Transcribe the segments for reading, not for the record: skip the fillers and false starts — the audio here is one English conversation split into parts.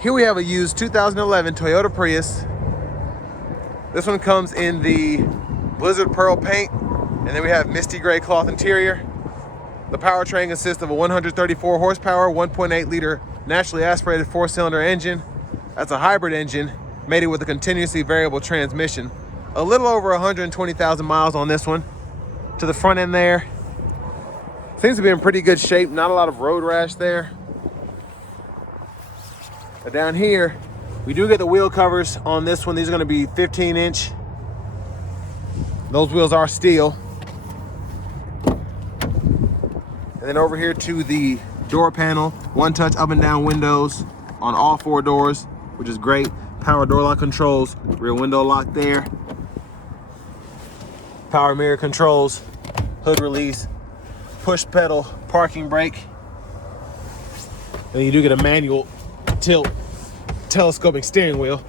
Here we have a used 2011 Toyota Prius. This one comes in the Blizzard Pearl paint, and then we have misty gray cloth interior. The powertrain consists of a 134 horsepower, 1.8 liter naturally aspirated 4-cylinder engine. That's a hybrid engine, mated with a continuously variable transmission. A little over 120,000 miles on this one. To the front end there, seems to be in pretty good shape. Not a lot of road rash there. But down here, we do get the wheel covers on this one. These are going to be 15-inch. Those wheels are steel. And then over here to the door panel, one-touch up and down windows on all 4 doors, which is great. Power door lock controls, rear window lock there. Power mirror controls, hood release, push pedal, parking brake. And you do get a manual tilt telescoping steering wheel.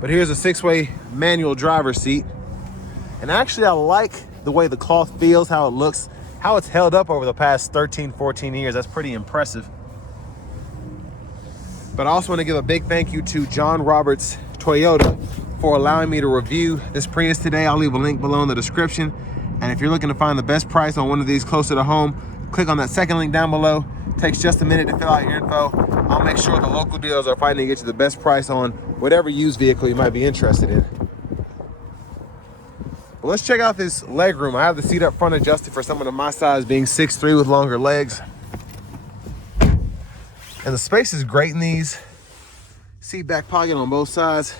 But here's a 6-way manual driver's seat. And actually I like the way the cloth feels, how it looks, how it's held up over the past 13, 14 years. That's pretty impressive. But I also want to give a big thank you to John Roberts Toyota for allowing me to review this Prius today. I'll leave a link below in the description. And if you're looking to find the best price on one of these closer to home, click on that second link down below. It takes just a minute to fill out your info. I'll make sure the local dealers are fighting to get you the best price on whatever used vehicle you might be interested in. But let's check out this leg room. I have the seat up front adjusted for someone of my size, being 6'3" with longer legs. And the space is great in these. Seat back pocket on both sides.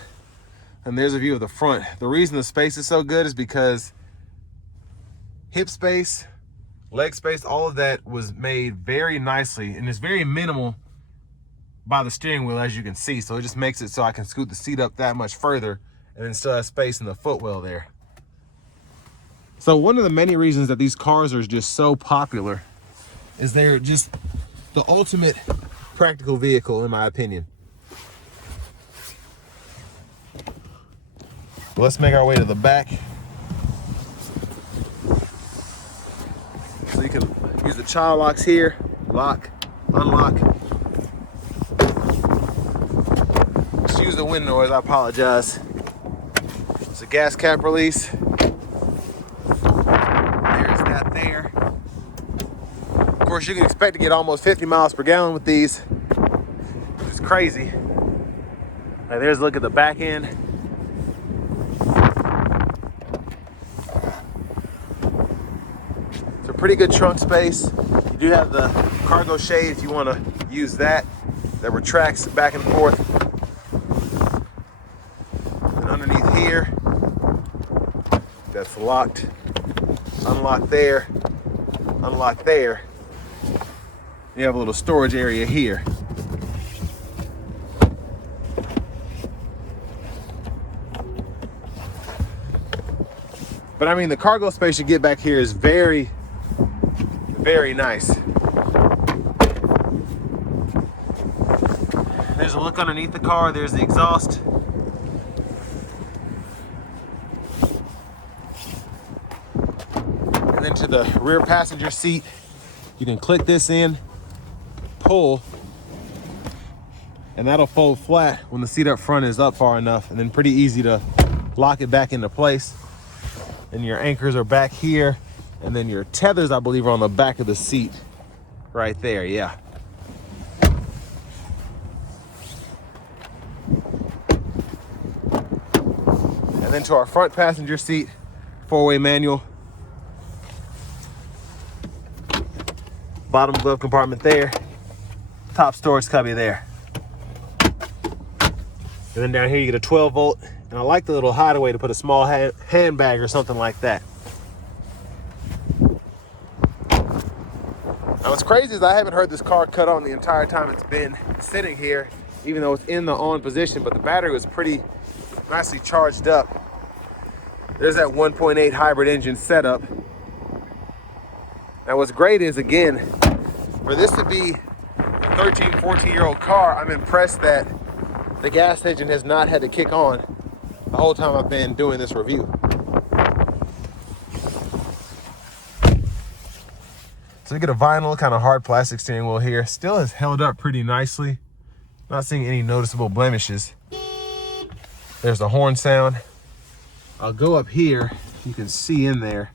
And there's a view of the front. The reason the space is so good is because hip space, leg space, all of that was made very nicely, and it's very minimal by the steering wheel, as you can see. So it just makes it so I can scoot the seat up that much further and then still have space in the footwell there. So one of the many reasons that these cars are just so popular is they're just the ultimate practical vehicle, in my opinion. Let's make our way to the back. So you can use the child locks here, lock, unlock. Excuse the wind noise, I apologize. It's a gas cap release. There's that there. Of course, you can expect to get almost 50 miles per gallon with these. It's crazy. Now there's a look at the back end. Pretty good trunk space. You do have the cargo shade if you want to use that retracts back and forth. And underneath here, that's locked, unlocked there, unlocked there. You have a little storage area here. But I mean, the cargo space you get back here is very nice. There's a look underneath the car. There's the exhaust. And then to the rear passenger seat, you can click this in, pull, and that'll fold flat when the seat up front is up far enough, and then pretty easy to lock it back into place. And your anchors are back here. And then your tethers, I believe, are on the back of the seat right there, yeah. And then to our front passenger seat, 4-way manual. Bottom glove compartment there. Top storage cubby there. And then down here you get a 12 volt. And I like the little hideaway to put a small handbag or something like that. Now what's crazy is I haven't heard this car cut on the entire time it's been sitting here, even though it's in the on position, but the battery was pretty nicely charged up. There's that 1.8 hybrid engine setup. Now what's great is, again, for this to be a 13, 14-year-old car, I'm impressed that the gas engine has not had to kick on the whole time I've been doing this review. So you get a vinyl, kind of hard plastic steering wheel here. Still has held up pretty nicely. Not seeing any noticeable blemishes. There's the horn sound. I'll go up here, you can see in there.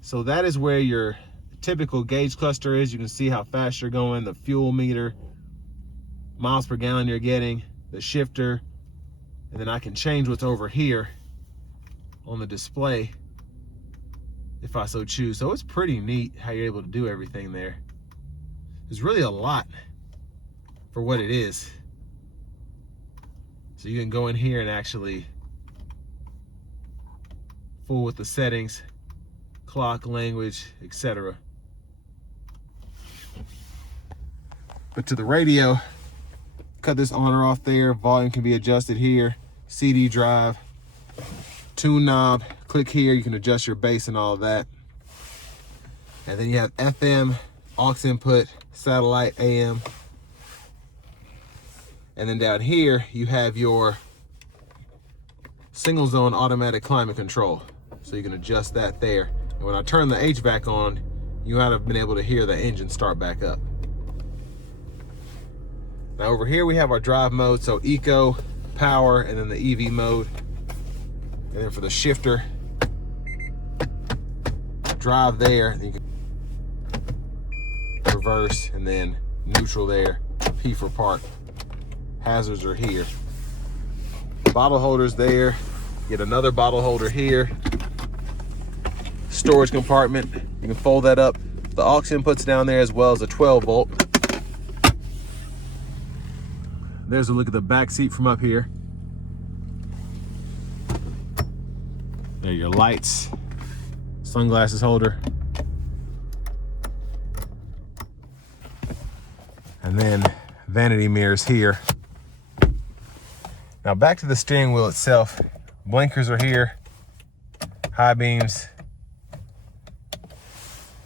So that is where your typical gauge cluster is. You can see how fast you're going, the fuel meter, miles per gallon you're getting, the shifter, and then I can change what's over here on the display if I so choose. So it's pretty neat how you're able to do everything there. There's really a lot for what it is. So you can go in here and actually fool with the settings, clock, language, etc. But to the radio, cut this on or off there. Volume can be adjusted here. CD drive, tune knob, click here, you can adjust your bass and all of that. And then you have FM, aux input, satellite, AM. And then down here, you have your single zone automatic climate control. So you can adjust that there. And when I turn the HVAC on, you might have been able to hear the engine start back up. Now over here we have our drive mode, so eco, power, and then the EV mode. And then for the shifter, drive there, you can reverse, and then neutral there, P for park. Hazards are here. Bottle holders there, get another bottle holder here. Storage compartment, you can fold that up. The aux inputs down there, as well as a 12 volt. There's a look at the back seat from up here. There are your lights, sunglasses holder. And then vanity mirrors here. Now back to the steering wheel itself. Blinkers are here, high beams.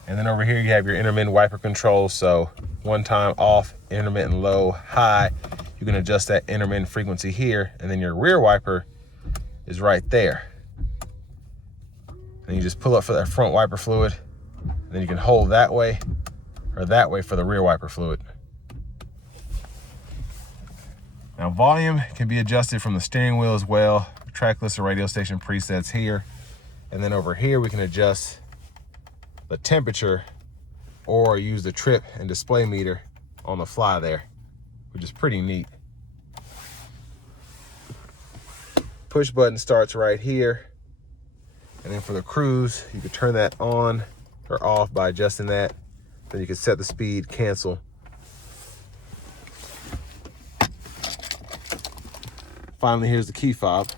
And then over here you have your intermittent wiper control. So one time off, intermittent low, high. You can adjust that intermittent frequency here. And then your rear wiper is right there. And you just pull up for that front wiper fluid. And then you can hold that way or that way for the rear wiper fluid. Now volume can be adjusted from the steering wheel as well. Track list and radio station presets here. And then over here we can adjust the temperature or use the trip and display meter on the fly there, which is pretty neat. Push button starts right here. And then for the cruise, you can turn that on or off by adjusting that. Then you can set the speed, cancel. Finally, here's the key fob.